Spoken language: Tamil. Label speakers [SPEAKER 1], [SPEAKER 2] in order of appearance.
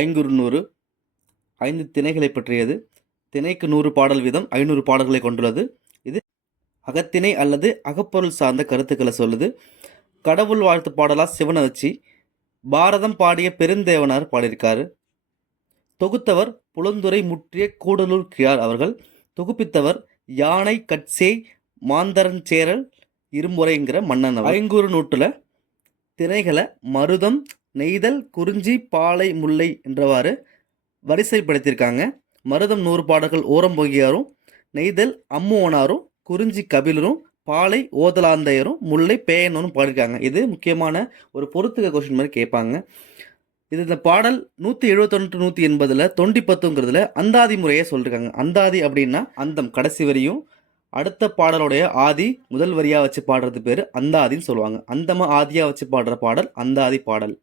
[SPEAKER 1] ஐங்குறுநூறு ஐந்து திணைகளை பற்றியது. திணைக்கு நூறு பாடல் வீதம் ஐநூறு பாடல்களை கொண்டுள்ளது. இது அகத்திணை அல்லது அகப்பொருள் சார்ந்த கருத்துக்களை சொல்லுது. கடவுள் வாழ்த்து பாடலாக சிவனை வச்சு பாரதம் பாடிய பெருந்தேவனார் பாடியிருக்காரு. தொகுத்தவர் புலந்துரை முற்றிய கூடலூர் கிழார் அவர்கள். தொகுப்பித்தவர் யானை கட்சே மாந்தரஞ்சேரல் இருமுறைங்கிற மன்னன் அவர். ஐங்கூறு நூற்றில் திணைகளை மருதம் நெய்தல் குறிஞ்சி பாலை முல்லை என்றவாறு வரிசைப்படுத்தியிருக்காங்க. மருதம் நூறு பாடல்கள் ஓரம் போகியாரும் நெய்தல் அம்முவனாரும் குறிஞ்சி கபிலரும் பாலை ஓதலாந்தையரும் முல்லை பேயனரும் பாடியிருக்காங்க. இது முக்கியமான ஒரு பொறுத்துக்க கொஷின் மாதிரி கேட்பாங்க. இது இந்த பாடல் நூற்றி எழுபத்தொன்று நூற்றி எண்பதில் தொண்டி பத்துங்கிறதுல அந்தாதி முறையை சொல்லியிருக்காங்க. அந்தாதி அப்படின்னா அந்தம் கடைசி வரியும் அடுத்த பாடலுடைய ஆதி முதல் வரியாக வச்சு பாடுறது பேர் அந்தாதின்னு சொல்லுவாங்க. அந்தம ஆதியாக வச்சு பாடுற பாடல் அந்தாதி பாடல்.